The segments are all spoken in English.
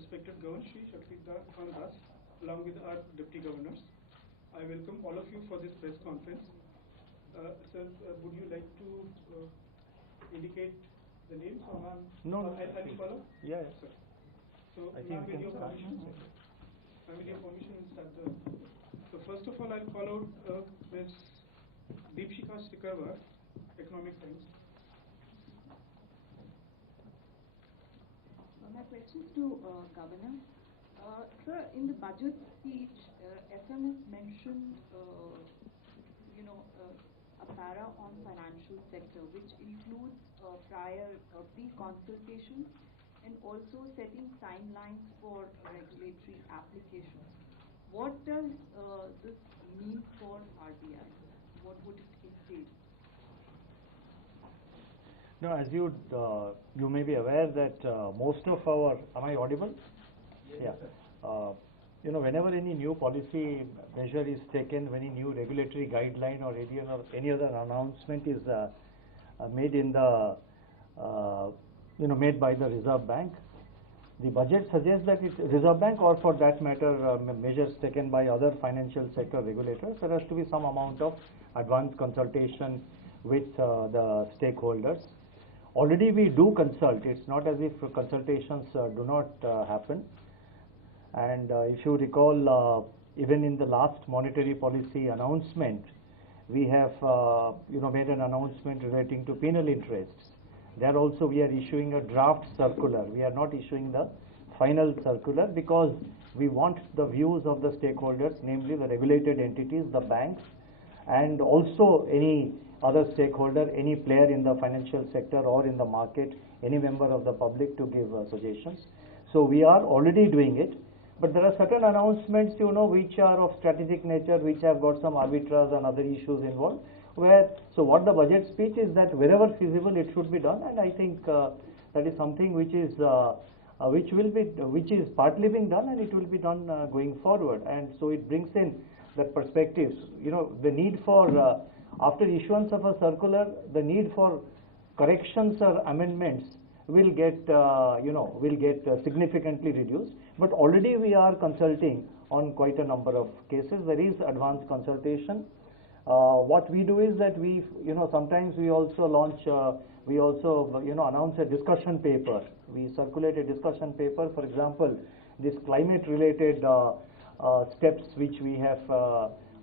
respected Governor Shri Shaktikanta, along with our Deputy Governors. I welcome all of you for this press conference. Sir, would you like to indicate the names? No. I'll follow? Yeah. Sir. So, I think with your permission, we'll start the. So, first of all, I'll call out Ms. Nirmala Sitharaman, Economic Times. My question is to Governor. Sir, in the budget speech, SM has mentioned, a para on financial sector, which includes prior pre-consultation and also setting timelines for regulatory applications. What does this mean for RBI? What would it entail? No, as you may be aware that most of our, am I audible? Yes. Yeah. Whenever any new policy measure is taken, when any new regulatory guideline or any other announcement is made in the, made by the Reserve Bank, the budget suggests that Reserve Bank, or for that matter, measures taken by other financial sector regulators, there has to be some amount of advanced consultation with the stakeholders. Already we do consult. It's not as if consultations do not happen. And if you recall, even in the last monetary policy announcement, we have made an announcement relating to penal interests. There also we are issuing a draft circular. We are not issuing the final circular because we want the views of the stakeholders, namely the regulated entities, the banks, and also any other stakeholder, any player in the financial sector or in the market, any member of the public to give suggestions. So we are already doing it. But there are certain announcements, which are of strategic nature, which have got some arbitrage and other issues involved. So what the budget speech is that wherever feasible, it should be done, and I think that is something which is partly being done, and it will be done going forward. And so it brings in that perspectives. The need for after issuance of a circular, the need for corrections or amendments will get significantly reduced. But already we are consulting on quite a number of cases. There is advanced consultation. What we do is that we, sometimes we also launch, announce a discussion paper. We circulate a discussion paper. For example, this climate-related steps which we have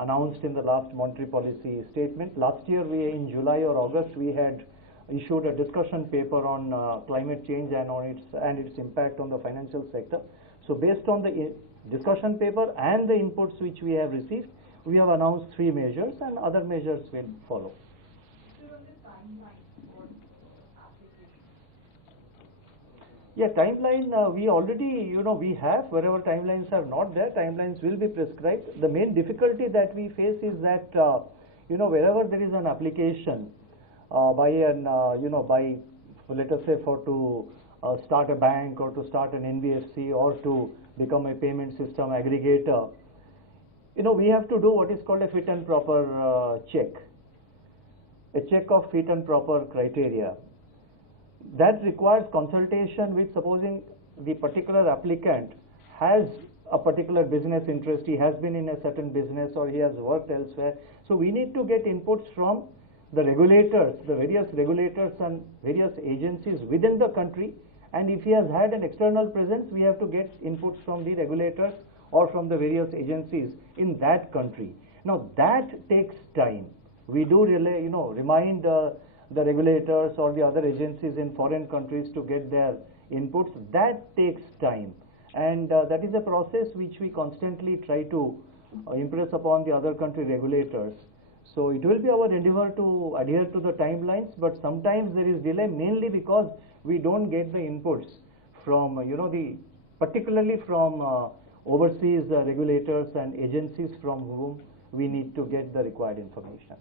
announced in the last monetary policy statement. Last year, in July or August, we had issued a discussion paper on climate change and its impact on the financial sector. So based on the discussion paper and the inputs which we have received, we have announced 3 measures, and other measures will follow. Yeah, timeline, we already, we have, wherever timelines are not there, timelines will be prescribed. The main difficulty that we face is that, wherever there is an application let us say to start a bank or to start an NBFC or to become a payment system aggregator, we have to do what is called a fit and proper check, a check of fit and proper criteria. That requires consultation with, supposing the particular applicant has a particular business interest, he has been in a certain business or he has worked elsewhere. So we need to get inputs from the regulators, the various regulators and various agencies within the country. And if he has had an external presence, we have to get inputs from the regulators or from the various agencies in that country. Now that takes time. We do remind the regulators or the other agencies in foreign countries to get their inputs. That takes time, and that is a process which we constantly try to impress upon the other country regulators. So it will be our endeavor to adhere to the timelines, but sometimes there is delay mainly because we don't get the inputs from particularly from overseas regulators and agencies from whom we need to get the required information.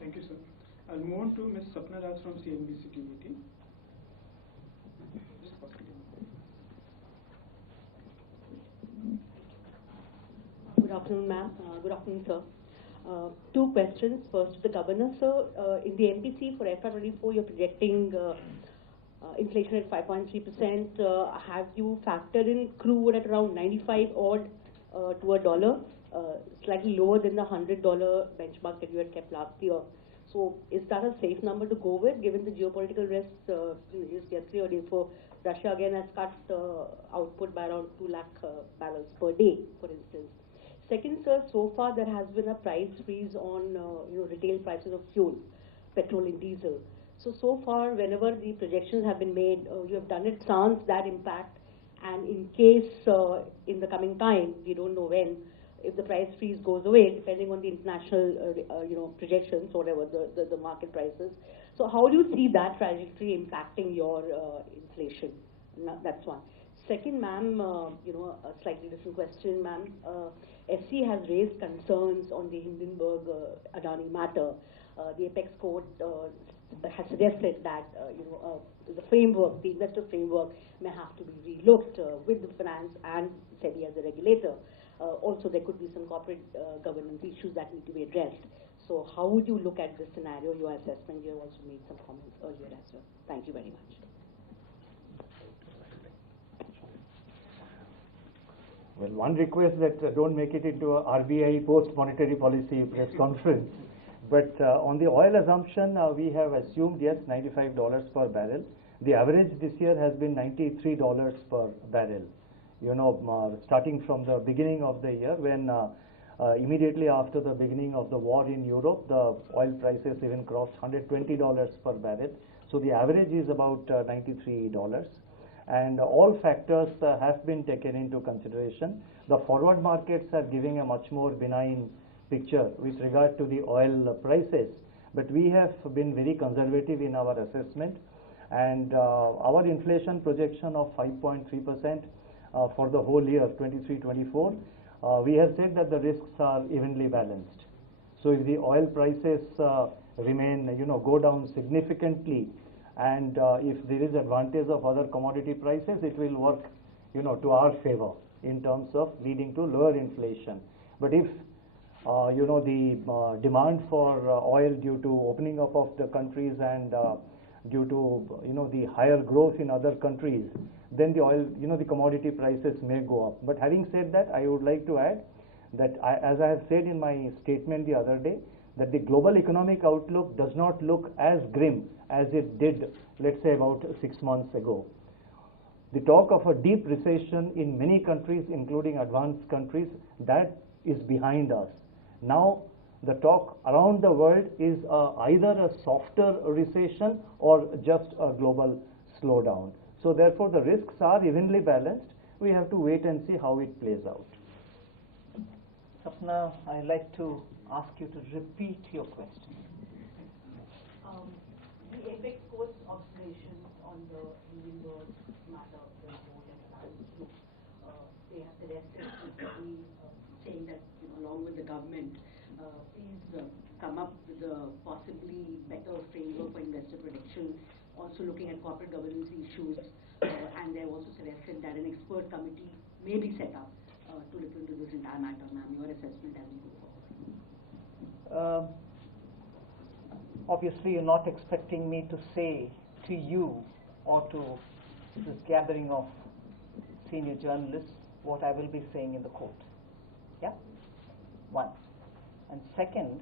Thank you, sir. I'll move on to Ms. Sapna Raj from CNBC TV. Good afternoon, ma'am. Good afternoon, sir. 2 questions. First, to the Governor, sir. In the MPC for FY24, you're projecting inflation at 5.3%. Have you factored in crude at around 95 odd to a dollar, slightly lower than the $100 benchmark that you had kept last year? So is that a safe number to go with, given the geopolitical risks? Just yesterday or day before, Russia again has cut output by around 2 lakh barrels per day, for instance. Second, sir, so far there has been a price freeze on retail prices of fuel, petrol and diesel. So far, whenever the projections have been made, you have done it sans that impact, and in case in the coming time, we don't know when, if the price freeze goes away, depending on the international projections, whatever the market prices. So how do you see that trajectory impacting your inflation? That's one. Second, ma'am, a slightly different question, ma'am. SC has raised concerns on the Hindenburg Adani matter. The Apex Court has suggested that the framework, the investor framework, may have to be relooked with the finance and SEBI as a regulator. Also, there could be some corporate governance issues that need to be addressed. So how would you look at this scenario, your assessment? You have also made some comments earlier as well. Thank you very much. Well, one request that don't make it into a RBI post-monetary policy press conference. But on the oil assumption, we have assumed, yes, $95 per barrel. The average this year has been $93 per barrel. Starting from the beginning of the year, when immediately after the beginning of the war in Europe, the oil prices even crossed $120 per barrel. So the average is about $93. And all factors have been taken into consideration. The forward markets are giving a much more benign picture with regard to the oil prices. But we have been very conservative in our assessment. And our inflation projection of 5.3% for the whole year, 23-24, we have said that the risks are evenly balanced. So if the oil prices remain, go down significantly, and if there is advantage of other commodity prices, it will work, to our favor in terms of leading to lower inflation. But if, the demand for oil due to opening up of the countries and due to, the higher growth in other countries, then the oil, the commodity prices may go up. But having said that, I would like to add that, as I have said in my statement the other day, that the global economic outlook does not look as grim as it did, let's say, about 6 months ago. The talk of a deep recession in many countries, including advanced countries, that is behind us. Now, the talk around the world is either a softer recession or just a global slowdown. So therefore, the risks are evenly balanced. We have to wait and see how it plays out. Sapna, I'd like to ask you to repeat your question. The Apex Court's observations on the Hindenburg matter, the report and analysis, they have suggested saying that, along with the government, please come up with a possibly better framework for investor protection, also looking at corporate governance issues, and they have also suggested that an expert committee may be set up to look into this entire matter. Ma'am, your assessment as we go forward. Obviously, you're not expecting me to say to you or to this gathering of senior journalists what I will be saying in the court. Yeah? One. And second,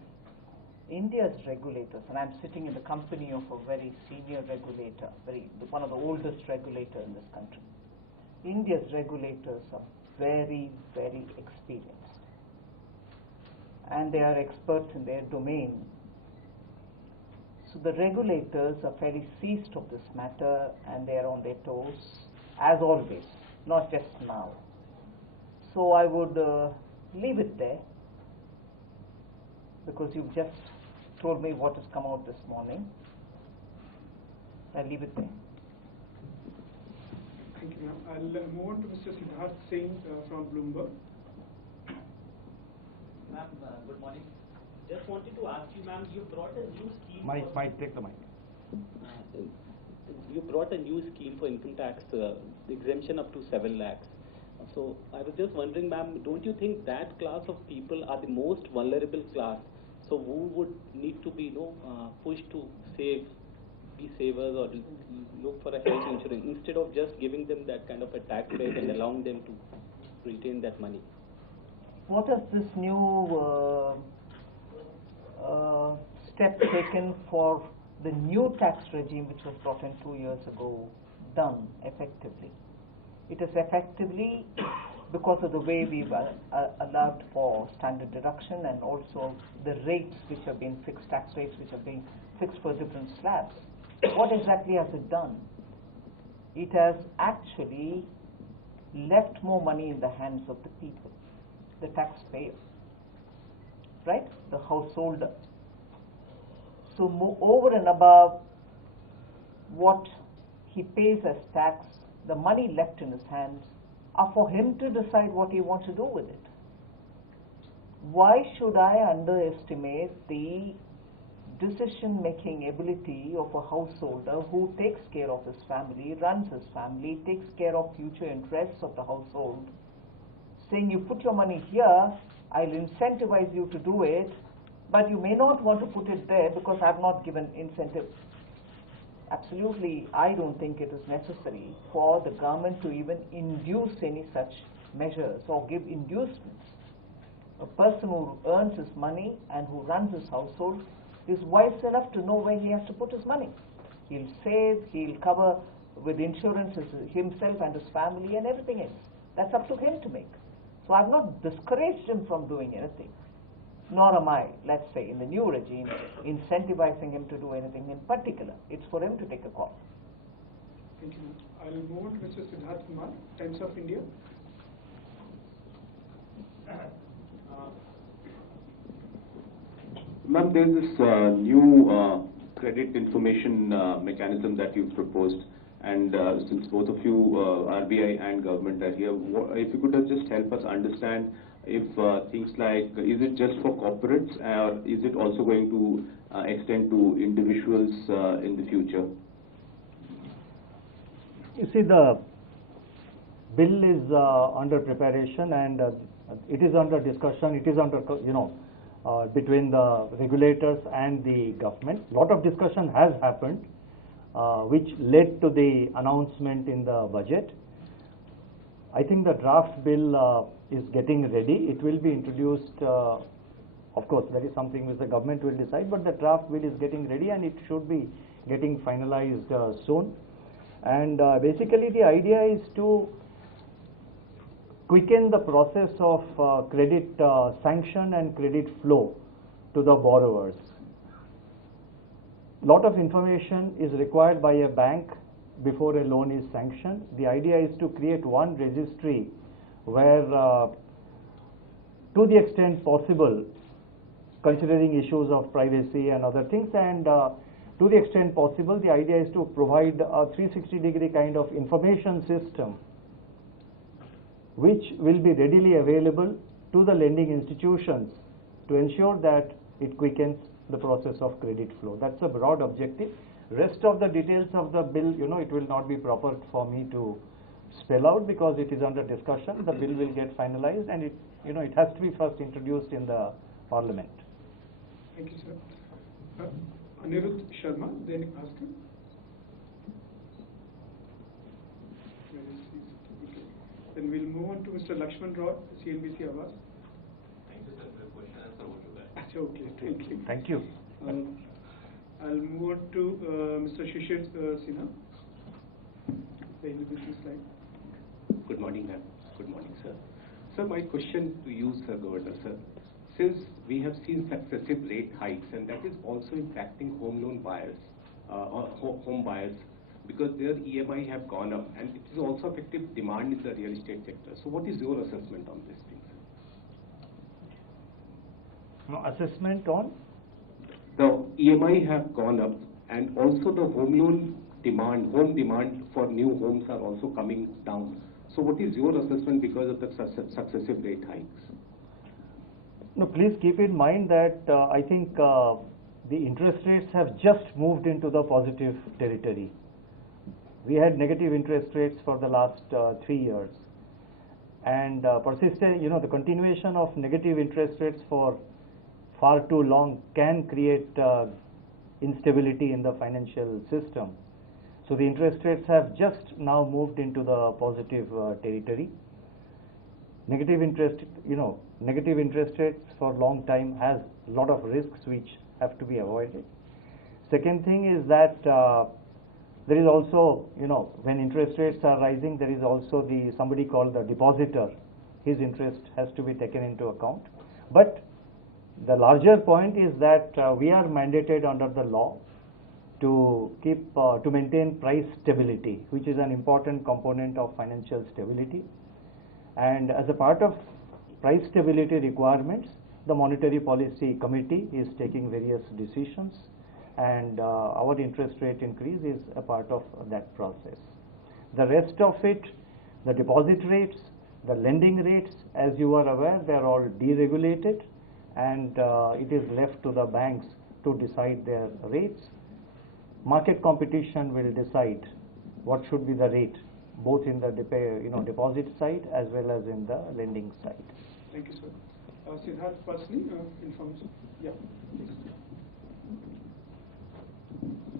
India's regulators, and I'm sitting in the company of a very senior regulator, one of the oldest regulators in this country. India's regulators are very, very experienced. And they are experts in their domain. So the regulators are fairly seized of this matter, and they are on their toes, as always, not just now. So I would leave it there, because you've just told me what has come out this morning. I'll leave it there. Thank you, ma'am. I'll move on to Mr. Siddharth Singh from Bloomberg. Ma'am, good morning. Just wanted to ask you, ma'am, you brought a new scheme. Take the mic. You brought a new scheme for income tax exemption up to 7 lakhs. So I was just wondering, ma'am, don't you think that class of people are the most vulnerable class? So who would need to be pushed to save be savers or look for a health insurance instead of just giving them that kind of a tax rate and allowing them to retain that money? What has this new step taken for the new tax regime which was brought in 2 years ago done effectively? It is effectively because of the way we've allowed for standard deduction and also the rates which have been fixed, tax rates which have been fixed for different slabs. What exactly has it done? It has actually left more money in the hands of the people, the taxpayer, right? The householder. So over and above what he pays as tax, the money left in his hands are for him to decide what he wants to do with it. Why should I underestimate the decision-making ability of a householder who takes care of his family, runs his family, takes care of future interests of the household, saying you put your money here, I'll incentivize you to do it, but you may not want to put it there because I've not given incentive. Absolutely, I don't think it is necessary for the government to even induce any such measures or give inducements. A person who earns his money and who runs his household is wise enough to know where he has to put his money. He'll save, he'll cover with insurances himself and his family and everything else. That's up to him to make. So I've not discouraged him from doing anything. Nor am I, let's say, in the new regime, incentivizing him to do anything in particular. It's for him to take a call. Thank you. I'll move on to Mr. Siddharth Kumar, Times of India. Ma'am, there's this new credit information mechanism that you've proposed, and since both of you, RBI and government, are here, if you could just help us understand if things like, is it just for corporates or is it also going to extend to individuals in the future? You see, the bill is under preparation and it is under discussion. It is under, between the regulators and the government. A lot of discussion has happened, which led to the announcement in the budget. I think the draft bill is getting ready. It will be introduced, of course, that is something which the government will decide, but the draft bill is getting ready and it should be getting finalized soon. And basically the idea is to quicken the process of credit sanction and credit flow to the borrowers. Lot of information is required by a bank before a loan is sanctioned. The idea is to create one registry where, to the extent possible, considering issues of privacy and other things, and to the extent possible, the idea is to provide a 360-degree kind of information system which will be readily available to the lending institutions to ensure that it quickens the process of credit flow. That's a broad objective. Rest of the details of the bill, it will not be proper for me to spell out because it is under discussion. The bill will get finalized and it has to be first introduced in the parliament. Thank you, sir. Anirudh Sharma, Dainik Bhaskar. Then we'll move on to Mr. Lakshman Rao, CNBC Awas. Thank you, sir, for the question and answer what you got. Okay, thank you. Thank you. I'll move on to Mr. Shishir Sinha, the business line. Good morning, ma'am. Good morning, sir. Sir, my question to you, sir, Governor, sir. Since we have seen successive rate hikes, and that is also impacting home loan buyers, or home buyers, because their EMI have gone up, and it is also affecting demand in the real estate sector. So what is your assessment on this thing, sir? No, assessment on? The EMI have gone up, and also the home demand for new homes are also coming down. So what is your assessment because of the successive rate hikes? No, please keep in mind that I think the interest rates have just moved into the positive territory. We had negative interest rates for the last 3 years, and persistent, the continuation of negative interest rates for far too long can create instability in the financial system. So the interest rates have just now moved into the positive territory. Negative interest rates for a long time has a lot of risks which have to be avoided. Second thing is that there is also, when interest rates are rising, there is also somebody called the depositor. His interest has to be taken into account. But the larger point is that we are mandated under the law to maintain price stability, which is an important component of financial stability. And as a part of price stability requirements, the Monetary Policy Committee is taking various decisions, and our interest rate increase is a part of that process. The rest of it, the deposit rates, the lending rates, as you are aware, they are all deregulated, and it is left to the banks to decide their rates. Market competition will decide what should be the rate, both in the deposit side as well as in the lending side. Thank you, sir. Siddharth personally informs. Yeah, please.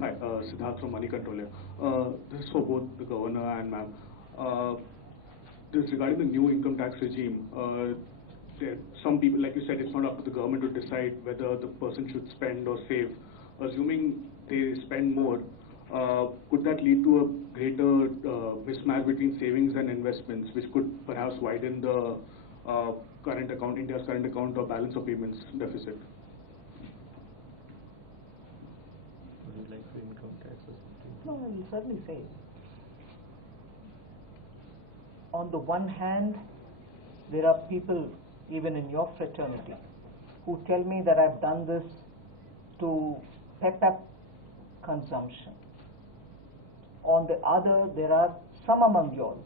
Hi, Siddharth from Money Control here. This is for both the governor and ma'am. This is regarding the new income tax regime. Some people, like you said, it's not up to the government to decide whether the person should spend or save. Assuming they spend more, could that lead to a greater mismatch between savings and investments, which could perhaps widen the India's current account or balance of payments deficit? Would you like to income tax or something? No, I will certainly say. On the one hand, there are people, even in your fraternity, who tell me that I've done this to pep up consumption. On the other, there are some among you all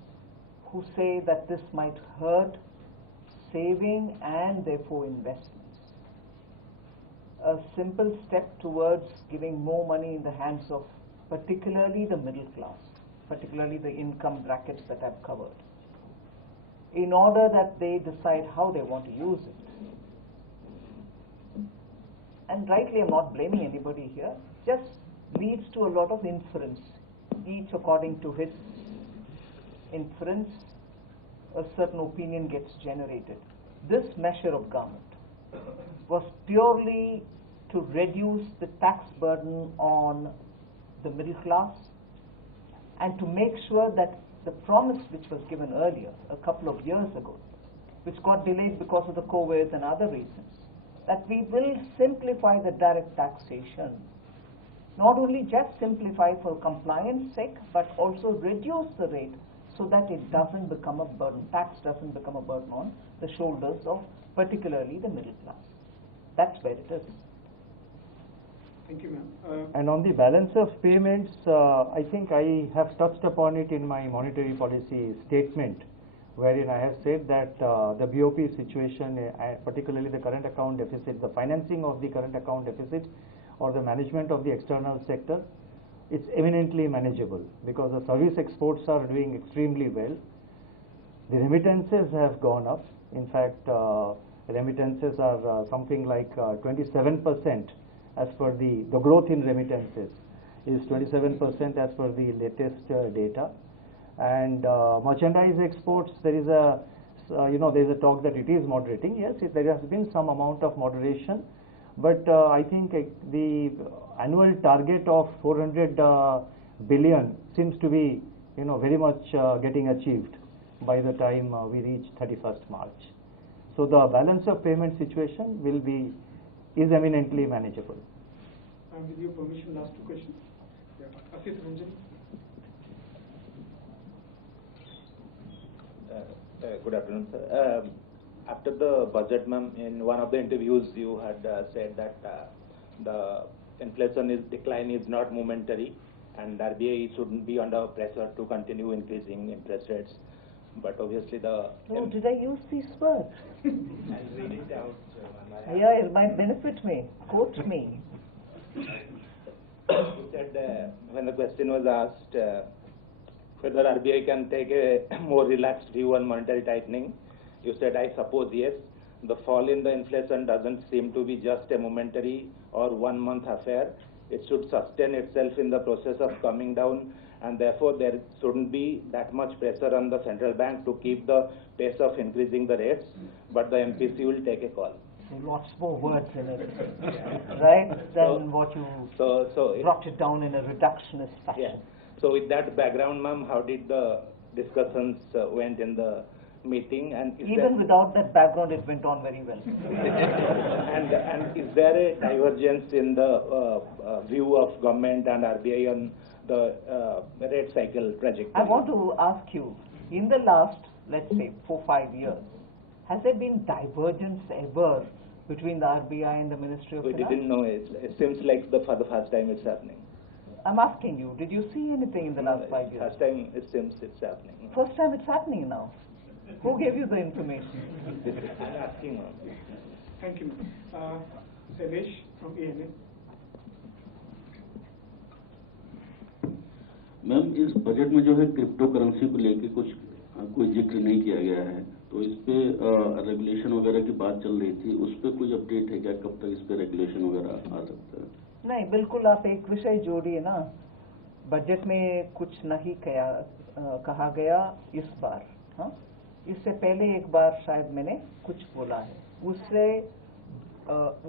who say that this might hurt saving and therefore investments. A simple step towards giving more money in the hands of particularly the middle class, particularly the income brackets that I've covered, in order that they decide how they want to use it. And rightly, I'm not blaming anybody here, just leads to a lot of inference, each according to his inference, a certain opinion gets generated. This measure of government was purely to reduce the tax burden on the middle class and to make sure that the promise which was given earlier, a couple of years ago, which got delayed because of the COVID and other reasons, that we will simplify the direct taxation, not only just simplify for compliance sake, but also reduce the rate so that it doesn't become a burden, tax doesn't become a burden on the shoulders of particularly the middle class. That's where it is. Thank you, ma'am. And on the balance of payments, I think I have touched upon it in my monetary policy statement, wherein I have said that the BOP situation, particularly the current account deficit, the financing of the current account deficit or the management of the external sector, it's eminently manageable because the service exports are doing extremely well. The remittances have gone up. In fact, remittances are something like 27% as per the growth in remittances is 27% as per the latest data. And merchandise exports, there is a talk that it is moderating. Yes, there has been some amount of moderation, but I think the annual target of 400 billion seems to be very much getting achieved by the time we reach 31st March. So the balance of payment situation is eminently manageable. And with your permission, last two questions. Yeah. Asit Ranjan. Good afternoon, sir. After the budget, ma'am, in one of the interviews you had said that the inflation decline is not momentary and RBI shouldn't be under pressure to continue increasing interest rates. But obviously Did I use these words? I'll read it out. Yeah, it might benefit me. Quote me. You said when the question was asked whether RBI can take a more relaxed view on monetary tightening, you said, I suppose yes. The fall in the inflation doesn't seem to be just a momentary or 1 month affair. it should sustain itself in the process of coming down, and therefore there shouldn't be that much pressure on the central bank to keep the pace of increasing the rates, but the MPC will take a call. So lots more words in it, right, than what you brought it down in a reductionist fashion. Yeah. So with that background, ma'am, how did the discussions went in the meeting? And even without that background, it went on very well. and is there a divergence in the view of government and RBI on the rate cycle trajectory? I want to ask you, in the last, let's say, 4-5 years, has there been divergence ever between the RBI and the Ministry of Finance? We didn't know it. It seems like for the first time it's happening. I'm asking you, did you see anything in the last 5 years? First time it seems it's happening. First time it's happening now. Who gave you the information? I'm asking. Thank you. Sailesh from ANA. Ma'am, इस budget में जो है crypto currency को लेके कोई जिक्र नहीं किया गया है, तो इस पे रेगुलेशन वगैरह की बात चल रही थी, उस पे कोई अपडेट है क्या? कब तक इस पे रेगुलेशन वगैरह आ सकता है? नहीं, बिल्कुल आप एक विषय जोड़िए ना, बजट में कुछ नहीं कहा गया इस बार। हाँ, इससे पहले एक बार शायद मैंने कुछ बोला है,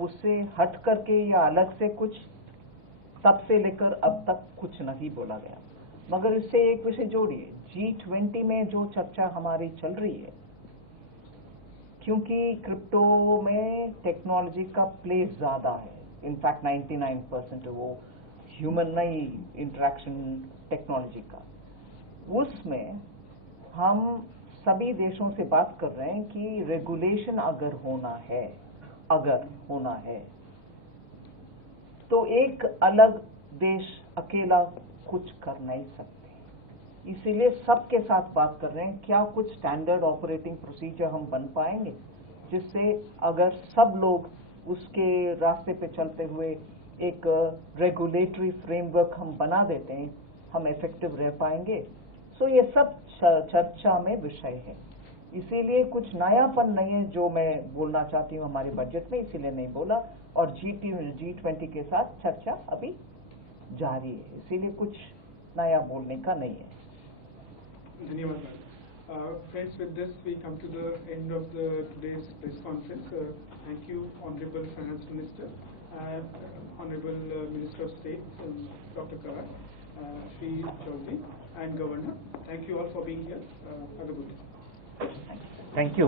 उससे हट करके या अलग से कुछ तब से लेकर अब तक कुछ नहीं बोला गया। मगर इससे एक विषय जोड़िए, G20 में जो चर्चा हमारी चल रही है, क्योंकि क्रिप्टो में टेक्नोलॉजी का प्ले ज्यादा है, इनफैक्ट 99% वो ह्यूमन नहीं इंटरेक्शन टेक्नोलॉजी का, उसमें हम सभी देशों से बात कर रहे हैं कि रेगुलेशन अगर होना है तो एक अलग देश अकेला कुछ कर नहीं सकते, इसीलिए सबके साथ बात कर रहे हैं क्या कुछ स्टैंडर्ड ऑपरेटिंग प्रोसीजर हम बन पाएंगे, जिससे अगर सब लोग उसके रास्ते पे चलते हुए एक रेगुलेटरी फ्रेमवर्क हम बना देते हैं, हम इफेक्टिव रह पाएंगे। सो ये सब चर्चा में विषय है, इसीलिए कुछ नयापन नहीं है जो मैं बोलना चाहती हूँ हमारे बजट में, इसीलिए नहीं बोला। और G20 के साथ चर्चा अभी जारी है, इसीलिए कुछ नया बोलने का नहीं है। धन्यवाद। Friends, with this we come to the end of today's press conference. Thank you, Honorable Finance Minister, Honorable Minister of State, Dr. Karat, Shri Chaudhary, and Governor. Thank you all for being here. Have a good day. Thank you.